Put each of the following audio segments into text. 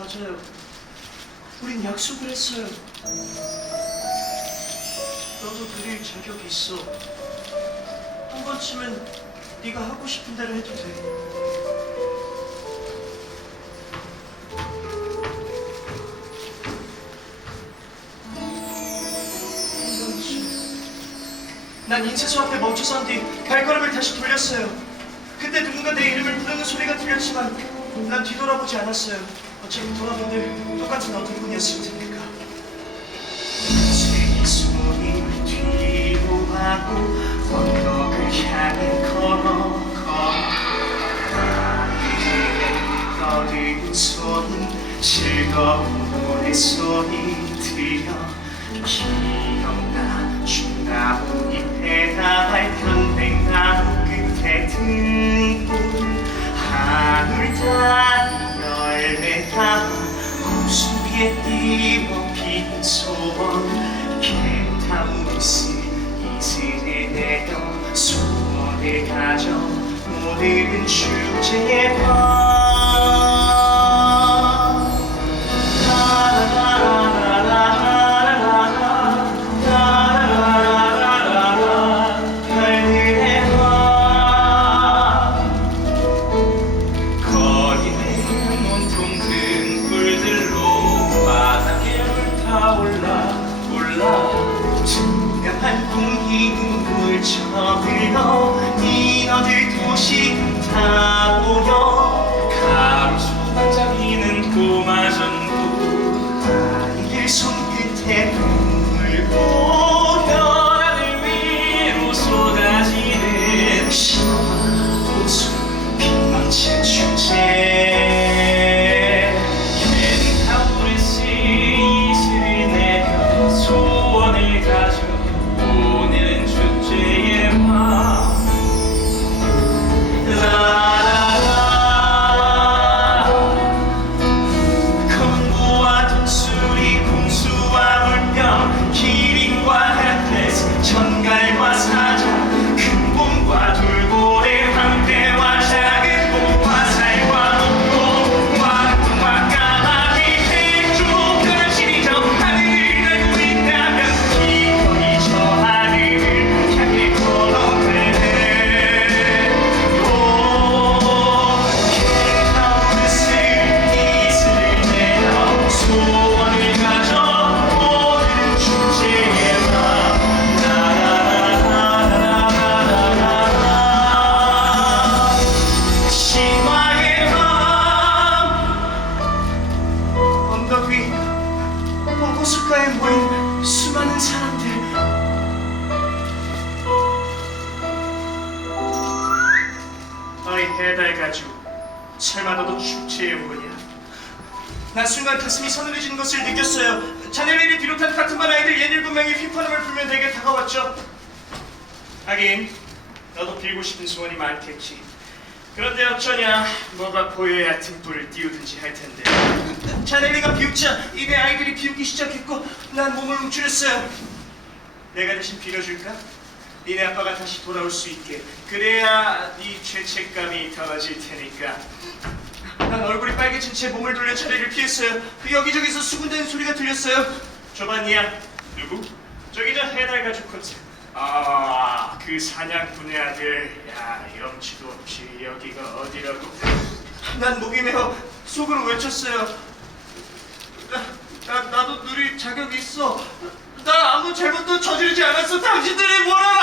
맞아요. 우린 약속을 했어요. 너도 드릴 자격이 있어. 한 번쯤은 네가 하고 싶은 대로 해도 돼. 난 인쇄소 앞에 멈춰 선 뒤 발걸음을 다시 돌렸어요. 그때 누군가 내 이름을 부르는 소리가 들렸지만 난 뒤돌아보지 않았어요. 어차피 돌아보늘 똑같은 어떤 분이었을 테니까. 새 소리를 뒤로 하고 언덕을 향해 걸어가 나에게 떠든 손 즐거운 노래 소리 들려 기억나 중나무 잎에 나갈 편백나무 끝에 등불 하늘 단 담아 구수에 띄워 핀 소원. 개타무스 이슬에 내려 소원을 가져 오늘은 축제의 밤 올라 올라. 중간 공기눈을 잡으러 니나들 도시 타오여. 어이 해달 가죽 설마 너도 축제에 온 거냐? 난 순간 가슴이 서늘해지는 것을 느꼈어요. 자네리를 비롯한 같은 반 아이들 연 일곱 명이 휘파람을 불며 내게 다가왔죠. 하긴 너도 빌고 싶은 소원이 많겠지. 그런데 어쩌냐? 뭐가 보여야 등불을 띄우든지 할 텐데. 자네리가 비웃자 이내 아이들이 비웃기 시작했고 난 몸을 움츠렸어요. 내가 대신 빌어줄까? 니네 아빠가 다시 돌아올 수 있게 그래야 네 죄책감이 덜어질 테니까 난 얼굴이 빨개진 채 몸을 돌려 자리를 피했어요 그 여기저기서 수군대는 소리가 들렸어요 조반니야 누구? 저기 저 해달 가죽 콘트 아그 사냥꾼의 아들 야 염치도 없이 여기가 어디라고 난 목이 메어 속으로 외쳤어요 나, 나, 나도 누릴 자격이 있어. 나 아무 잘못도 저지르지 않았어. 당신들이 뭘 알아?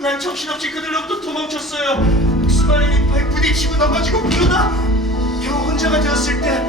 난 정신없이 그들로부터 도망쳤어요. 수많은 인파에 부딪히고 넘어지고 그러다 겨우 혼자가 되었을 때